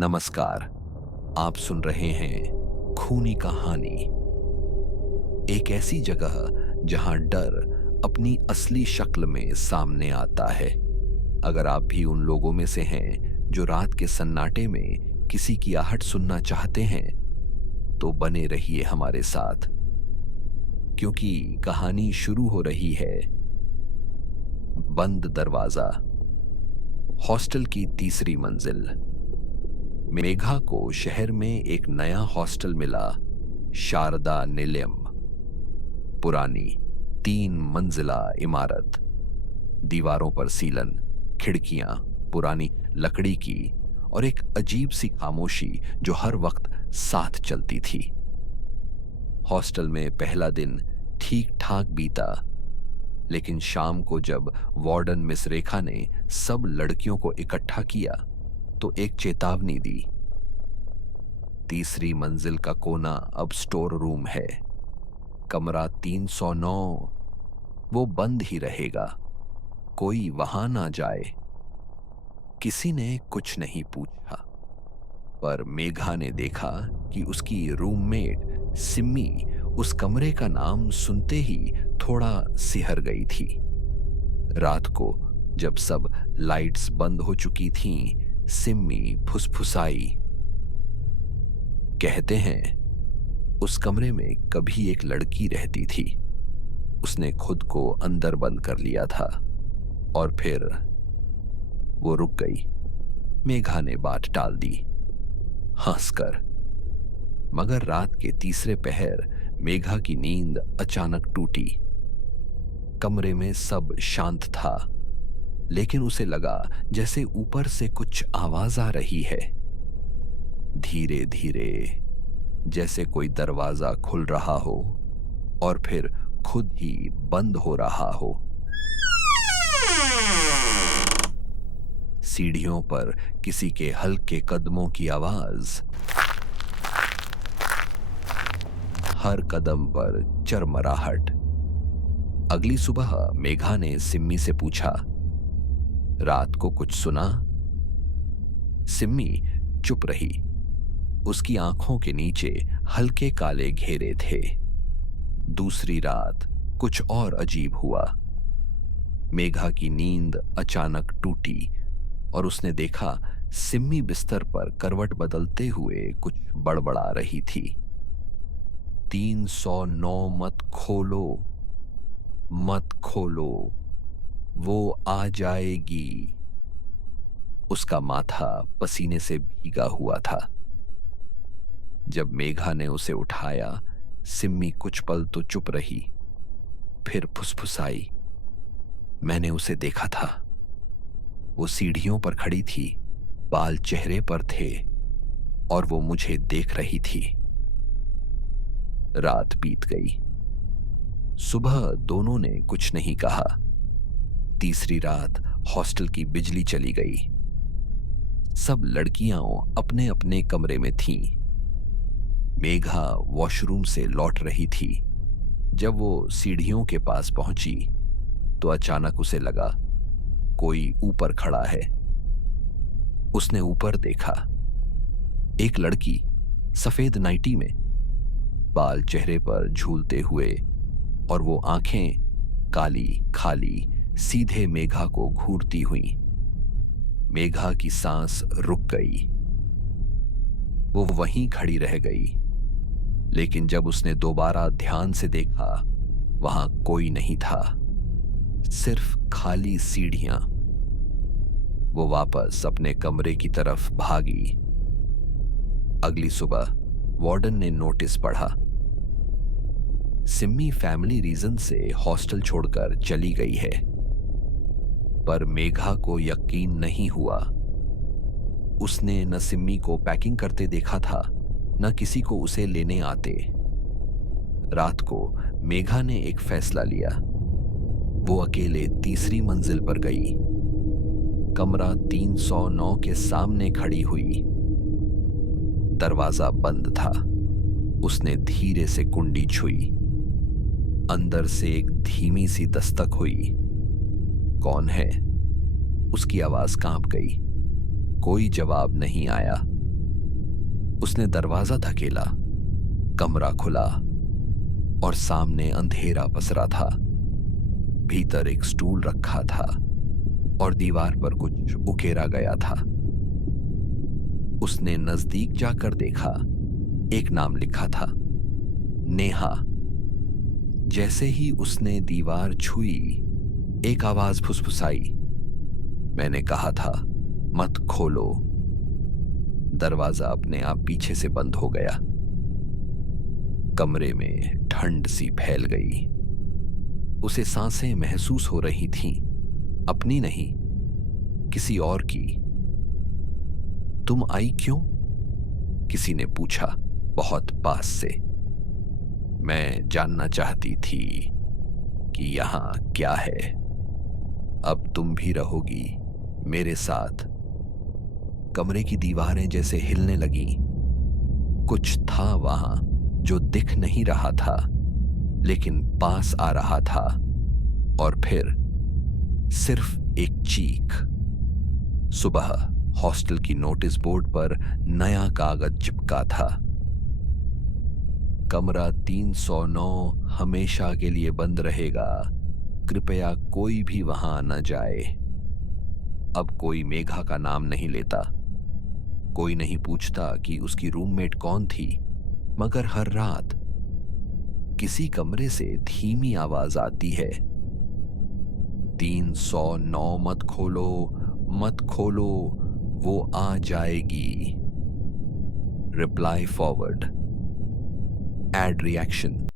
नमस्कार। आप सुन रहे हैं खूनी कहानी। एक ऐसी जगह जहां डर अपनी असली शक्ल में सामने आता है। अगर आप भी उन लोगों में से हैं जो रात के सन्नाटे में किसी की आहट सुनना चाहते हैं, तो बने रहिए हमारे साथ, क्योंकि कहानी शुरू हो रही है। बंद दरवाजा। हॉस्टल की तीसरी मंजिल। मेघा को शहर में एक नया हॉस्टल मिला, शारदा निलयम। पुरानी 3 मंजिला इमारत, दीवारों पर सीलन, खिड़कियां पुरानी लकड़ी की और एक अजीब सी खामोशी जो हर वक्त साथ चलती थी। हॉस्टल में पहला दिन ठीक ठाक बीता, लेकिन शाम को जब वार्डन मिस रेखा ने सब लड़कियों को इकट्ठा किया तो एक चेतावनी दी। तीसरी मंजिल का कोना अब स्टोर रूम है। कमरा 309 वो बंद ही रहेगा। कोई वहां ना जाए। किसी ने कुछ नहीं पूछा, पर मेघा ने देखा कि उसकी रूममेट सिम्मी उस कमरे का नाम सुनते ही थोड़ा सिहर गई थी। रात को जब सब लाइट्स बंद हो चुकी थीं, सिम्मी फुसफुसाई, कहते हैं उस कमरे में कभी एक लड़की रहती थी। उसने खुद को अंदर बंद कर लिया था और फिर वो रुक गई। मेघा ने बात टाल दी, हंसकर। मगर रात के तीसरे पहर मेघा की नींद अचानक टूटी। कमरे में सब शांत था, लेकिन उसे लगा जैसे ऊपर से कुछ आवाज आ रही है। धीरे धीरे, जैसे कोई दरवाजा खुल रहा हो और फिर खुद ही बंद हो रहा हो। सीढ़ियों पर किसी के हल्के कदमों की आवाज, हर कदम पर चरमराहट। अगली सुबह मेघा ने सिम्मी से पूछा, रात को कुछ सुना? सिम्मी चुप रही। उसकी आंखों के नीचे हल्के काले घेरे थे। दूसरी रात कुछ और अजीब हुआ। मेघा की नींद अचानक टूटी और उसने देखा सिम्मी बिस्तर पर करवट बदलते हुए कुछ बड़बड़ा रही थी। 309 मत खोलो, मत खोलो, वो आ जाएगी। उसका माथा पसीने से भीगा हुआ था। जब मेघा ने उसे उठाया, सिम्मी कुछ पल तो चुप रही, फिर फुसफुसाई, मैंने उसे देखा था। वो सीढ़ियों पर खड़ी थी, बाल चेहरे पर थे और वो मुझे देख रही थी। रात बीत गई। सुबह दोनों ने कुछ नहीं कहा। तीसरी रात हॉस्टल की बिजली चली गई। सब लड़कियां अपने अपने कमरे में थीं। मेघा वॉशरूम से लौट रही थी। जब वो सीढ़ियों के पास पहुंची तो अचानक उसे लगा कोई ऊपर खड़ा है। उसने ऊपर देखा। एक लड़की सफेद नाइटी में, बाल चेहरे पर झूलते हुए, और वो आंखें काली खाली सीधे मेघा को घूरती हुई। मेघा की सांस रुक गई। वो वहीं खड़ी रह गई, लेकिन जब उसने दोबारा ध्यान से देखा, वहां कोई नहीं था, सिर्फ खाली सीढ़ियां। वो वापस अपने कमरे की तरफ भागी। अगली सुबह वार्डन ने नोटिस पढ़ा, सिम्मी फैमिली रीजन से हॉस्टल छोड़कर चली गई है। पर मेघा को यकीन नहीं हुआ। उसने न सिम्मी को पैकिंग करते देखा था, न किसी को उसे लेने आते। रात को मेघा ने एक फैसला लिया। वो अकेले तीसरी मंजिल पर गई। कमरा 309 के सामने खड़ी हुई। दरवाजा बंद था। उसने धीरे से कुंडी छुई। अंदर से एक धीमी सी दस्तक हुई। कौन है? उसकी आवाज कांप गई। कोई जवाब नहीं आया। उसने दरवाजा धकेला, कमरा खुला और सामने अंधेरा पसरा था। भीतर एक स्टूल रखा था और दीवार पर कुछ उकेरा गया था। उसने नजदीक जाकर देखा, एक नाम लिखा था, नेहा। जैसे ही उसने दीवार छुई, एक आवाज फुसफुसाई। मैंने कहा था मत खोलो। दरवाजा अपने आप पीछे से बंद हो गया। कमरे में ठंड सी फैल गई। उसे सांसें महसूस हो रही थीं, अपनी नहीं, किसी और की। तुम आई क्यों? किसी ने पूछा बहुत पास से। मैं जानना चाहती थी कि यहां क्या है। अब तुम भी रहोगी मेरे साथ। कमरे की दीवारें जैसे हिलने लगी। कुछ था वहां जो दिख नहीं रहा था, लेकिन पास आ रहा था। और फिर सिर्फ एक चीख। सुबह हॉस्टल की नोटिस बोर्ड पर नया कागज चिपका था। कमरा 309 हमेशा के लिए बंद रहेगा। कृपया कोई भी वहां न जाए। अब कोई मेघा का नाम नहीं लेता। कोई नहीं पूछता कि उसकी रूममेट कौन थी, मगर हर रात किसी कमरे से धीमी आवाज आती है, 309 मत खोलो, मत खोलो, वो आ जाएगी। Reply forward, add reaction.